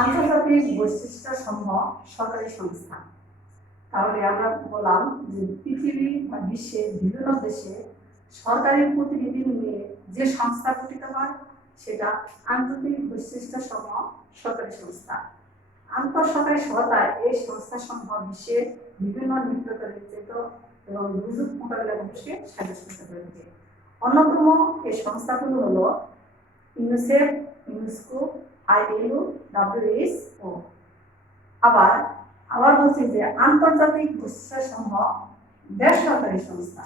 আন্তর্জাতিক বৈশিষ্ট্য সমূহ সরকারি সংস্থা। তাহলে আমরা বললাম যে পৃথিবী বা বিশ্বের বিভিন্ন দেশে সরকারি প্রতিনিধি নিয়ে যে সংস্থা গঠিত হয় সেটা আন্তর্জাতিক বৈশিষ্ট্য সমূহ সরকারি সংস্থা। আন্তঃসরকারি সহায়তায় এই সংস্থা সমূহ বিশ্বের বিভিন্ন নির্যাতিত এবং দুর্যোগ মোকাবিলা মানুষকে সাহায্য করতে পারে। অন্যতম এই সংস্থাগুলো হলো ইউনিসেফ, ইউনেস্কো, আইএলও, WHO। আবার আবার বলছি যে আন্তর্জাতিক বৈশিষ্ট্য সমূহ বেসরকারি সংস্থা।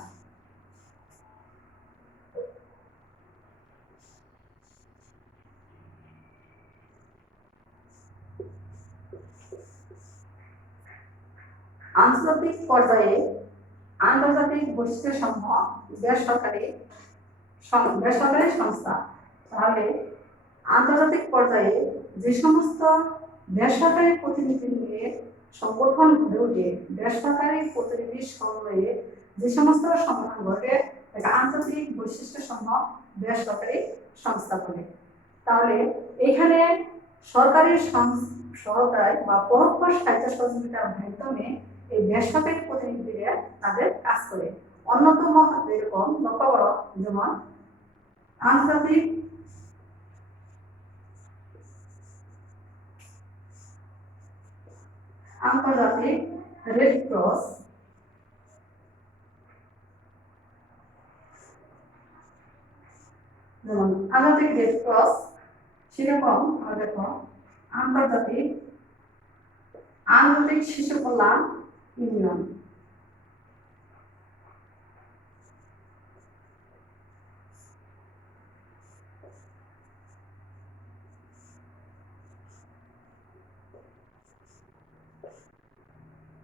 আন্তর্জাতিক পর্যায়ে আন্তর্জাতিক বৈশিষ্ট্য সমূহ বেসরকারি সংস্থা। তাহলে আন্তর্জাতিক পর্যায়ে যে সমস্ত বেসরকারি প্রতিনিধি নিয়ে সংগঠন গড়ে ওঠে, বেসরকারি প্রতিনিধির সমন্বয়ে যে সমস্ত সংগঠন ঘটে তাকে আন্তর্জাতিক বৈশিষ্ট্য সমূহ বেসরকারি সংস্থা বলে। তাহলে এখানে সরকারি সহায়তায় বা পরোক্ষ সাহায্য সহযোগিতার মাধ্যমে এই বেসরকারি প্রতিনিধিরা তাদের কাজ করে। অন্যতম এরকম লক্ষ্য করো, যেমন আন্তর্জাতিক রেড ক্রস, যেমন আন্তর্জাতিক রেড ক্রস, সেরকম দেখো আন্তর্জাতিক শিশু কল্যাণ ইউনিয়ন।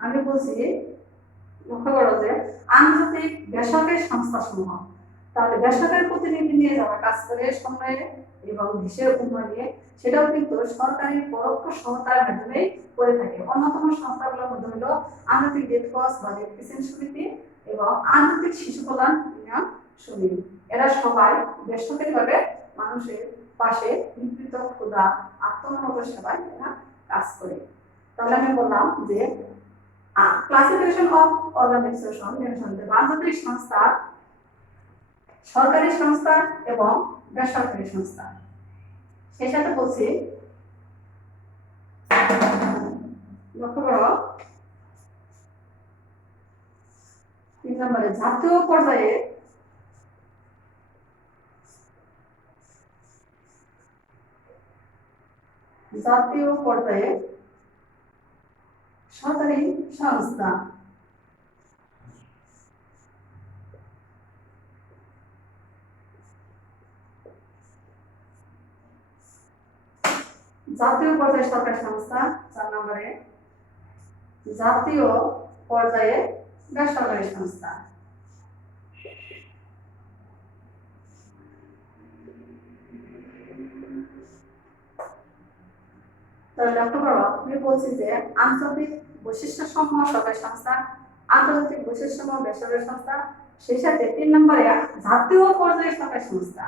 আমি বলছি লক্ষ্য করো যে আন্তর্জাতিক বেসরকারি সংস্থা সমূহ, তাহলে বেসরকারি প্রতিনিধি নিয়ে যারা কাজ করে সমন্বয়ে এবং দেশের উন্নয়নে, সেটাও কিন্তু সরকারি পরোক্ষ সহায়তার মাধ্যমে করে থাকে। অন্যতম সংস্থাগুলোর মধ্যে হলো আন্তর্জাতিক রেড ক্রস বা রেড ক্রিসেন্ট সমিতি এবং আন্তর্জাতিক শিশু কল্যাণ ইউনিয়ন সমিতি। এরা সবাই বেসরকারিভাবে মানুষের পাশে নিপীড়িত, ক্ষুধা, আত্মমানব সেবায় এরা কাজ করে। তাহলে আমি বললাম যে ক্লাসিফিকেশন অফ অর্গানাইজেশন আন্তর্জাতিক সংস্থা, সরকারি সংস্থা এবং বেসরকারি সংস্থা। সেই সাথে বলছি লক্ষ্য করো 3 নম্বরে জাতীয় পর্যায়ে সরকারি সংস্থা। জাতীয় পর্যায়ে সরকারি সংস্থা। 4 নম্বরে জাতীয় পর্যায়ে বেসরকারি সংস্থা। তাহলে লক্ষ্য করো, আমি বলছি যে আন্তর্জাতিক বৈশিষ্ট্য সমূহ সরকারি সংস্থা, আন্তর্জাতিক বৈশিষ্ট্য সমূহ বেসরকারি সংস্থা। সেই সাথে 3 নম্বরে জাতীয় পর্যায়ে সরকারি সংস্থা,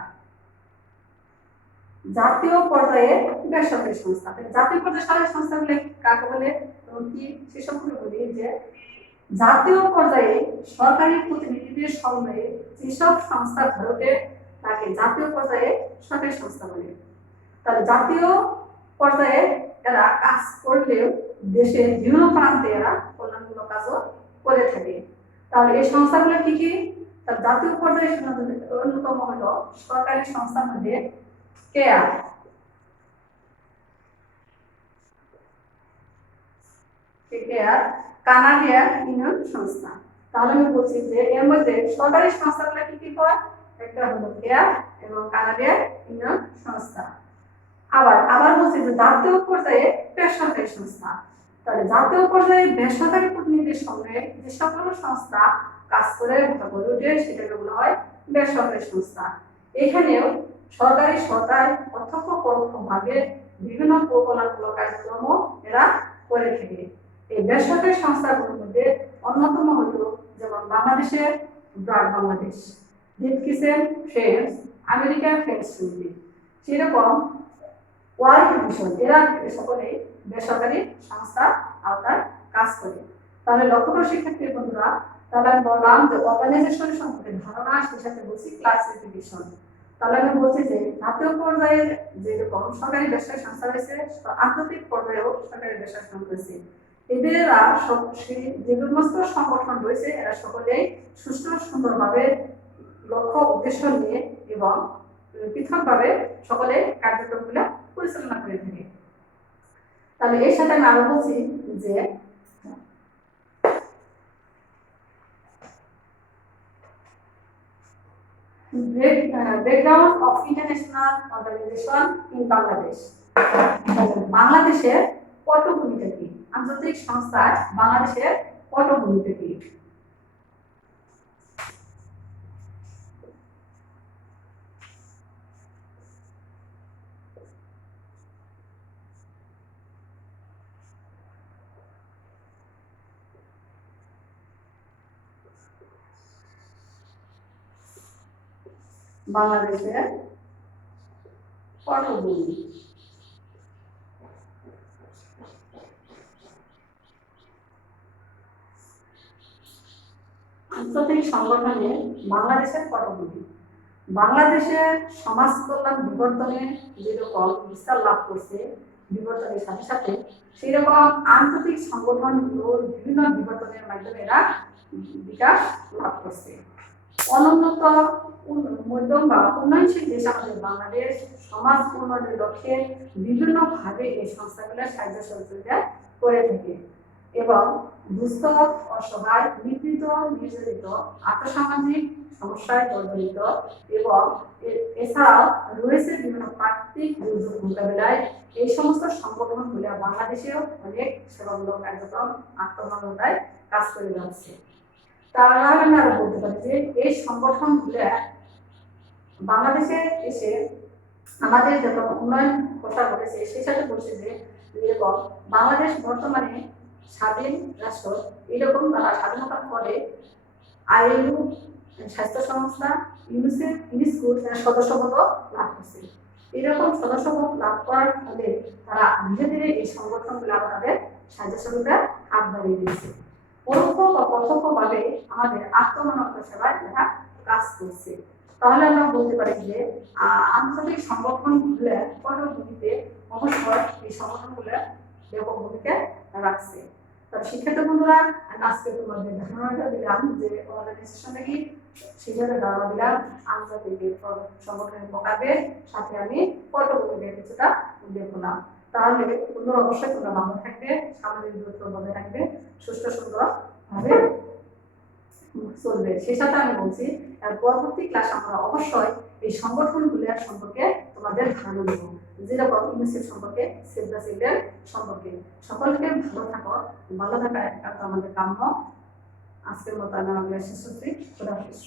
জাতীয় পর্যায়ে বেসরকারি সংস্থা। জাতীয় পর্যায়ে সরকারি সংস্থাগুলো কাকে বলে এবং কি সে সম্পর্কে বলি যে জাতীয় পর্যায়ে সরকারি প্রতিনিধিদের সমন্বয়ে যেসব সংস্থা গড়ে ওঠে তাকে জাতীয় পর্যায়ে সরকারি সংস্থা বলে। তাহলে জাতীয় পর্যায়ে এরা কাজ করলেও দেশের বিভিন্ন প্রান্তে এরা কল্যাণমূলক কাজও করে থাকে। তাহলে এই সংস্থাগুলো কি কি? তার জাতীয় পর্যায়ে অন্যতম হলো সরকারি সংস্থার মধ্যে কেয়ার, কানাডিয়ান ইউনিয়ন সংস্থা। তাহলে আমি বলছি যে এর মধ্যে সরকারি সংস্থাগুলো কি কি হয়? একটা হলো কেয়ার এবং কানাডিয়ান ইউনিয়ন সংস্থা। আবার বলছি যে জাতীয় পর্যায়ে বেসরকারি সংস্থা। তাহলে জাতীয় পর্যায়ে বেসরকারি প্রতিনিধির সঙ্গে যে সকল সংস্থা কাজ করে গড়ে ওঠে সেটাকে বলা হয় বেসরকারি সংস্থা। এখানেও সরকারি সহায়তায় প্রত্যক্ষ পরোক্ষভাবে বিভিন্ন কল্যাণমূলক কার্যক্রম এরা করে থাকে। এই বেসরকারি সংস্থাগুলোর মধ্যে অন্যতম হলো যেমন বাংলাদেশের Brad Bangladesh, red crescent friends, American friends সমিতি। সেরকম ওয়ার্ল্ড ভিশন এরা সকলেই বেসরকারি সংস্থার আওতায় কাজ করে। তাহলে লক্ষ্য শিক্ষার্থী বন্ধুরা, তাহলে আমি বললাম যে অর্গানাইজেশন সম্পর্কে ধারণা, সেই সাথে বলছি ক্লাসিফিকেশন। তাহলে আমি বলছি যে জাতীয় পর্যায়ে যেরকম সরকারি বেসরকারি সংস্থা রয়েছে, আন্তর্জাতিক পর্যায়েও সরকারি বেসরকারি সংস্থা রয়েছে। এদেরা যে সমস্ত সংগঠন রয়েছে এরা সকলেই সুষ্ঠু সুন্দরভাবে লক্ষ্য উদ্দেশ্য নিয়ে এবং পৃথকভাবে সকলে কার্যক্রমগুলো পরিচালনা করে থাকে। তাহলে এর সাথে আমি আরো বলছি যে background of international organisation in Bangladesh. বাংলাদেশের পটভূমিটা কি, আন্তর্জাতিক সংস্থায় বাংলাদেশের পটভূমিটা কি? বাংলাদেশের পটভূমি। আন্তর্জাতিক সংগঠনে বাংলাদেশের পটভূমি। বাংলাদেশের সমাজ কল্যাণ বিবর্তনে যেরকম বিস্তার লাভ করছে, বিবর্তনের সাথে সাথে সেই রকম আন্তর্জাতিক সংগঠনগুলোর বিভিন্ন বিবর্তনের মাধ্যমে এরা বিকাশ লাভ করছে। অনুন্নত মধ্যম বা উন্নয়নশীল দেশ আমাদের বাংলাদেশ সমাজ উন্নয়নের লক্ষ্যে বিভিন্নভাবে এই সংস্থাগুলো সাহায্য সহযোগিতা করে থাকে এবং দুস্থ, অসহায়, নিপীড়িত, নির্যাতিত, আর্থসামাজিক সমস্যায় জর্জরিত এবং এছাড়াও রয়েছে বিভিন্ন প্রাকৃতিক দুর্যোগ মোকাবেলায় এই সমস্ত সংগঠনগুলো বাংলাদেশেও অনেক সেবামূলক কার্যক্রম আত্মমানবতায় কাজ করে যাচ্ছে। তারা আমরা বলতে পারি যে এই সংগঠনগুলো বাংলাদেশে এসে আমাদের যত উন্নয়ন কথা বলেছে সেই সাথে বলছে যে এরকম বাংলাদেশ বর্তমানে স্বাধীন রাষ্ট্র, এরকম তারা স্বাধীনতার পরে আইএলও, স্বাস্থ্য সংস্থা, ইউনিসেফ, ইউনেস্কো সদস্যপদ লাভ করছে। এরকম সদস্যপদ লাভ করার ফলে তারা ধীরে ধীরে এই সংগঠনগুলো তাদের সাহায্য সহযোগিতার হাত বাড়িয়ে দিয়েছে। পরোক্ষ বা প্রত্যক্ষভাবে আমাদের আত্মমানবতা সেবায় তারা কাজ করছে। তাহলে আমরা বলতে পারি যে আন্তর্জাতিক সংগঠনগুলো পটভূমিতে অবশ্যই এই সংগঠনগুলো ব্যাপক ভূমিকা রাখছে। তবে শিক্ষার্থী বন্ধুরা, আজকে তোমাদের ধারণাটা দিলাম যে অর্গানাইজেশনটা কি, সেভাবে ধারণা দিলাম আন্তর্জাতিক সংগঠনের প্রকারের সাথে আমি পটভূমিতে কিছুটা উল্লেখ করলাম। তাহলে তোমরা অবশ্যই তোমরা ভালো থাকবে, সামাজিক দূরত্ব বজায় থাকবে, সুস্থ সুন্দর ভাবে চলবে। সেই সাথে আমি বলছি পরবর্তী ক্লাস আমরা অবশ্যই এই সংগঠনগুলোর সম্পর্কে তোমাদের ধারণা দেব, যেরকম ইউনিসেফ সম্পর্কে, সেভ দ্য চিলড্রেন সম্পর্কে। সকলকে ভালো থাকো, ভালো থাকা আমাদের কাম্য। আজকের মতো আমি শেষ করছি। খোদা হাফেজ।